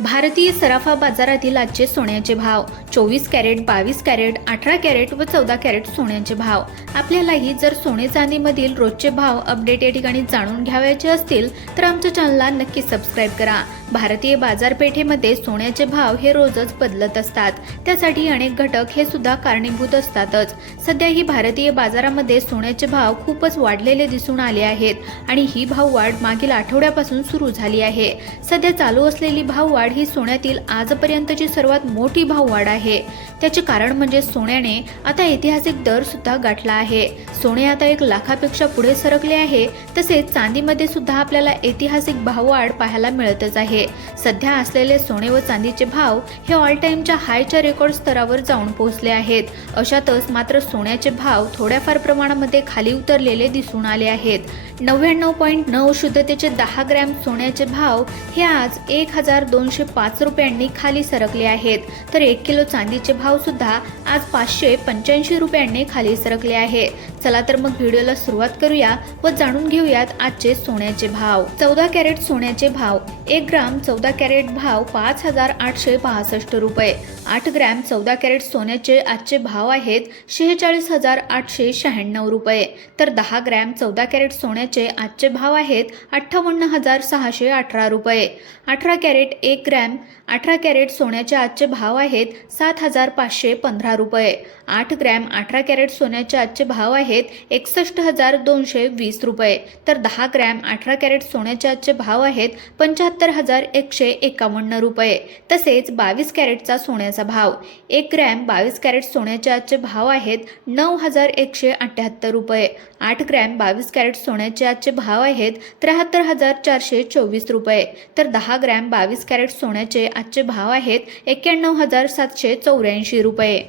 भारतीय सराफा बाजारातील आजचे सोन्याचे भाव. चोवीस कॅरेट बावीस कॅरेट अठरा कॅरेट व चौदा कॅरेट सोन्याचे भाव. आपल्यालाही जर सोने चांदीमधील रोजचे भाव अपडेट या ठिकाणी जाणून घ्यावयाचे असतील तर आमच्या चॅनलला नक्की सबस्क्राईब करा. भारतीय बाजारपेठेमध्ये सोन्याचे भाव हे रोजच बदलत असतात. त्यासाठी अनेक घटक हे सुद्धा कारणीभूत असतातच. सध्या ही भारतीय बाजारामध्ये सोन्याचे भाव खूपच वाढलेले दिसून आले आहेत आणि ही भाववाढ मागील आठवड्यापासून सुरू झाली आहे. सध्या चालू असलेली भाववाढ ही सोन्यातील आजपर्यंतची सर्वात मोठी भाववाढ आहे. त्याचे कारण म्हणजे सोन्याने आता ऐतिहासिक दर सुद्धा गाठला आहे. सोने आता एक लाखापेक्षा पुढे सरकले आहे. तसेच चांदीमध्ये सुद्धा आपल्याला ऐतिहासिक भाववाढ पाहायला मिळतच आहे. सध्या असलेले सोने व चांदीचे भाव हे ऑल टाइमच्या हायच्या रेकॉर्ड स्तरावर जाऊन पोहोचले आहेत. अशातच मात्र सोन्याचे भाव थोड्याफार प्रमाणामध्ये खाली उतरलेले दिसून आले आहेत. नव्याण्णव पॉईंट नऊ शुद्धतेचे दहा ग्रॅम सोन्याचे भाव हे आज एक हजार दोनशे पाच रुपयांनी खाली सरकले आहेत. तर एक किलो चांदीचे भाव सुद्धा आज पाचशे पंच्याऐंशी रुपयांनी खाली सरकले आहे. चला तर मग व्हिडिओला सुरुवात करूया व जाणून घेऊयात आजचे सोन्याचे भाव. चौदा कॅरेट सोन्याचे भाव एक ग्राम चौदा कॅरेट भाव पाच हजार आठशे पासष्ट रुपये. आठ ग्रॅम चौदा कॅरेट सोन्याचे आजचे भाव आहेत शेहेचाळीस हजार आठशे शहाण्णव रुपये. तर दहा ग्रॅम चौदा कॅरेट सोन्याचे आजचे भाव आहेत अठ्ठावन्न हजार सहाशे अठरा रुपये. अठरा कॅरेट एक ग्रॅम अठरा कॅरेट सोन्याचे आजचे भाव आहेत सात हजार पाचशे पंधरा रुपये. आठ ग्रॅम अठरा कॅरेट सोन्याचे आजचे भाव आहेत आहेत. एकसष्ट हजार दोनशे वीस रुपये. तर दहा ग्रॅम अठरा कॅरेट सोन्याचे आजचे भाव आहेत पंच्याहत्तर हजार एकशे एकावन्न रुपये. तसेच बावीस कॅरेटचा सोन्याचा भाव. एक ग्रॅम बावीस कॅरेट सोन्याचे आजचे भाव आहेत नऊ हजार एकशे अठ्ठ्याहत्तर रुपये. आठ ग्रॅम बावीस कॅरेट सोन्याचे आजचे भाव आहेत त्र्याहत्तर हजार चारशे चोवीस रुपये. तर दहा ग्रॅम बावीस कॅरेट सोन्याचे आजचे भाव आहेत एक्क्याण्णव हजार सातशे चौऱ्याऐंशी रुपये.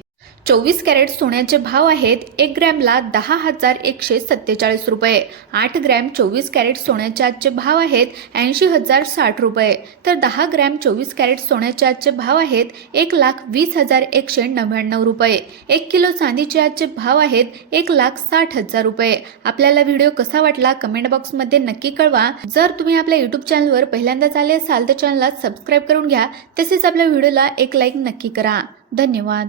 चोवीस कॅरेट सोन्याचे भाव आहेत एक ग्रॅमला दहा हजार एकशे सत्तेचाळीस रुपये. आठ ग्रॅम चोवीस कॅरेट सोन्याचे आजचे भाव आहेत ऐंशी हजार साठ रुपये. तर दहा ग्रॅम चोवीस कॅरेट सोन्याचे आजचे भाव आहेत एक लाख वीस हजार एकशे नव्याण्णव रुपये. एक किलो चांदीचे आजचे भाव आहेत एक लाख साठ हजार रुपये. आपल्याला व्हिडिओ कसा वाटला कमेंट बॉक्समध्ये नक्की कळवा. जर तुम्ही आपल्या युट्यूब चॅनलवर पहिल्यांदाच आले असाल तर चॅनलला सबस्क्राईब करून घ्या. तसेच आपल्या व्हिडिओला एक लाईक नक्की करा. धन्यवाद.